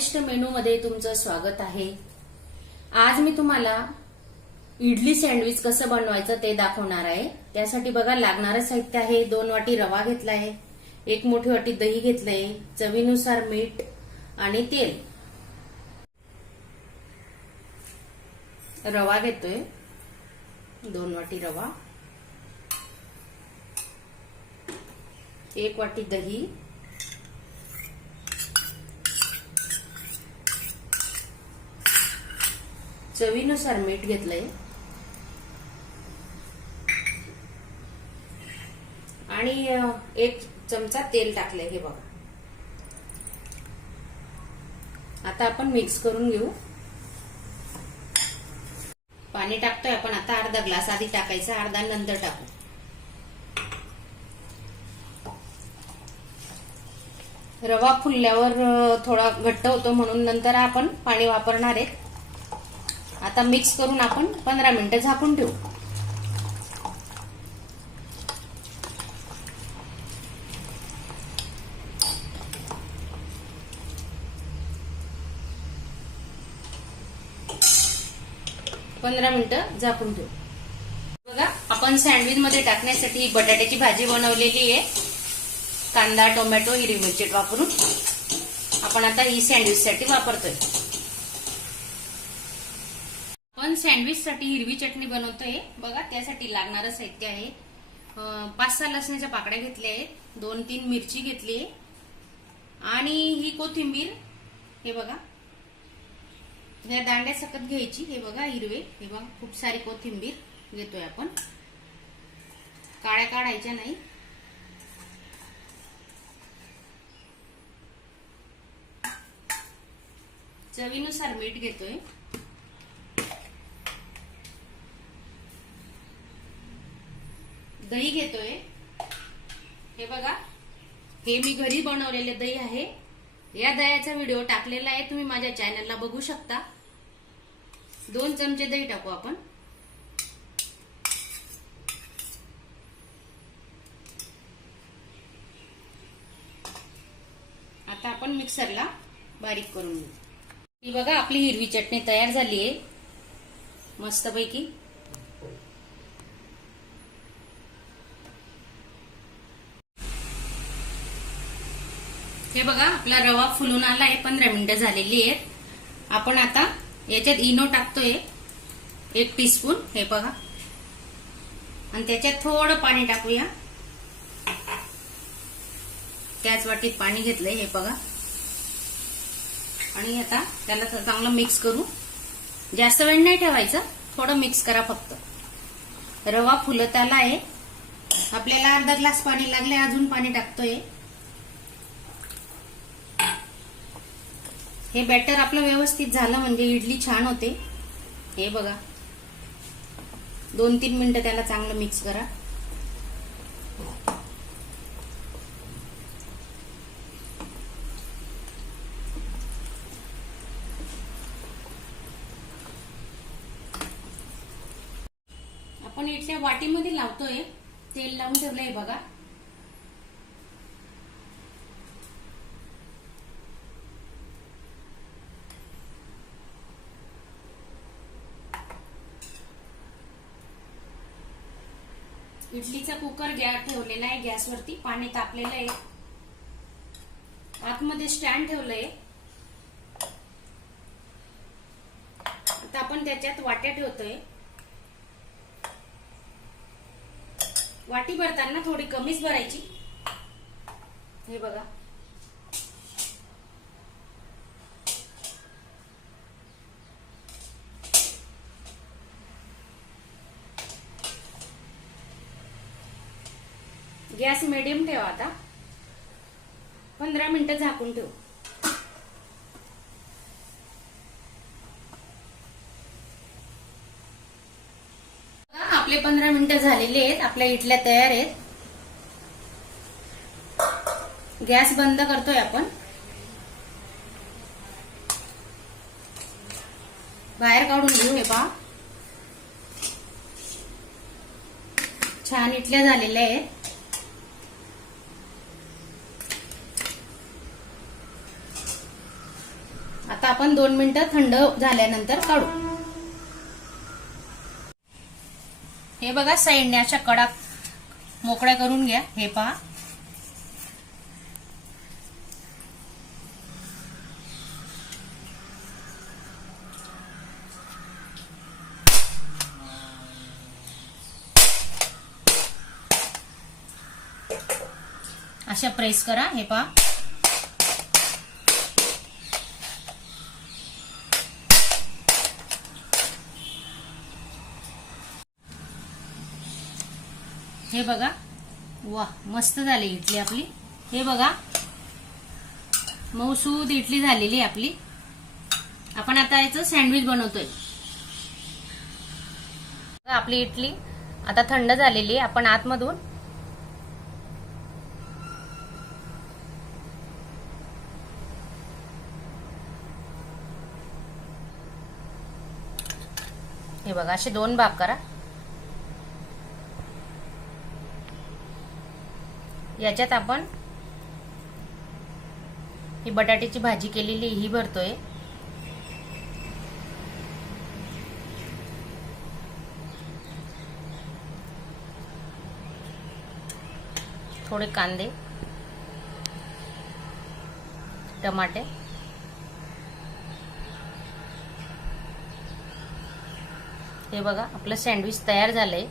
स्वादिष्ट मेनूमध्ये तुमचं स्वागत आहे. आज मी तुम्हाला इडली सँडविच कसं बनवायचं ते दाखवणार आहे. त्यासाठी बघा लागणारं साहित्य आहे. दोन वाटी रवा घेतला आहे एक मोठी वाटी दही घेतलंय. चवीनुसार मीठ आणि तेल. रवा घेतोय. दोन वाटी रवा. एक वाटी दही. चवीनुसार मीठ घेतलंय. आणि एक चमचा तेल टाकलंय हे बघा. आता आपण मिक्स करून घेऊ. पाणी टाकतोय आपण आता अर्धा ग्लास आधी टाकायचा अर्धा नंतर टाकू. रवा फुलल्यावर थोडा घट्ट होतो म्हणून नंतर आपण पाणी वापरणार आहे आता मिक्स करून आपण पंधरा मिनिटं झाकून ठेवू. पंधरा मिनिटं झाकून ठेवू. बघा आपण सँडविच मध्ये टाकण्यासाठी बटाट्याची भाजी बनवलेली आहे. कांदा टोमॅटो हिरवी मिरची वापरून. आपण आता ही सँडविच साठी वापरतोय. आपण सँडविचसाठी हिरवी चटणी बनवतोय. बघा त्यासाठी लागणारं साहित्य आहे. पाच सहा लसणाच्या पाकड्या घेतल्या आहेत. दोन तीन मिरची घेतली आहे. आणि ही कोथिंबीर हे बघा. या दांड्या सकत घ्यायची. हे बघा हिरवे. हे बघा खूप सारी कोथिंबीर घेतोय आपण. काळ्या काढायच्या नाही. चवीनुसार मीठ घेतोय. दही घेतोय. हे बघा. हे मी घरी बनवलेले दही आहे. या दह्याचा व्हिडिओ टाकलेला आहे. तुम्ही माझ्या चॅनलला बघू शकता. दोन चमचे दही टाकू आपण. आता आपण मिक्सरला बारीक करून घेऊ. बघा आपली हिरवी चटणी तयार झाली आहे. मस्तपैकी. हे बघा आपला रवा फुलून आला आहे पंधरा मिनिटं झालेली आहेत. आपण आता याच्यात इनो टाकतोय. एक टीस्पून हे बघा. आणि त्याच्यात थोडं पाणी टाकूया. त्याच वाटीत पाणी घेतलंय हे बघा. आणि आता त्याला चांगलं मिक्स करू. जास्त वेळ नाही ठेवायचं थोडं मिक्स करा फक्त. रवा फुलत आला आहे आपल्याला अर्धा ग्लास पाणी लागले अजून पाणी टाकतोय. हे बॅटर आपलं व्यवस्थित झालं म्हणजे इडली छान होते. हे बघा. दोन तीन मिनिटं त्याला चांगलं मिक्स करा. आपण इथल्या वाटीमध्ये लावतोय. तेल लावून ठेवलंय बघा. इडलीचा कुकर गॅस ठेवलेला आहे गॅसवरती. पाणी तापलेलं आहे. आतमध्ये स्टँड ठेवलंय आता आपण त्याच्यात वाट्या ठेवतोय. वाटी भरताना थोडी कमीच भरायची. हे बघा. गॅस मिडियम ठेवा आता. पंधरा मिनिटं झाकून ठेवू. आपले पंधरा मिनिटं झालेले आहेत. आपल्या इडल्या तयार आहेत. गॅस बंद करतोय आपण. बाहेर काढून घेऊ हे पहा. छान इडल्या झालेल्या आहेत. आपण दोन मिनिटं थंड झाल्यानंतर काढू. हे बघा साईडने कडा मोकळ्या करून घ्या. हे पहा. अशा प्रेस करा. हे पहा. हे बघा. वा मस्त झाली इडली आपली. हे बघा. मऊसूद इडली झालेली आहे आपली. आपण आता याचं सँडविच बनवतोय. बघा, आपली इडली. आता थंड झालेली आहे. आपण आतमधून हे बघा असे दोन भाग करा. याच्यात आपण ही बटाट्याची भाजी केलेली ही भरतोय. थोडे कांदे टमाटे हे बघा आपलं सँडविच तयार झालंय.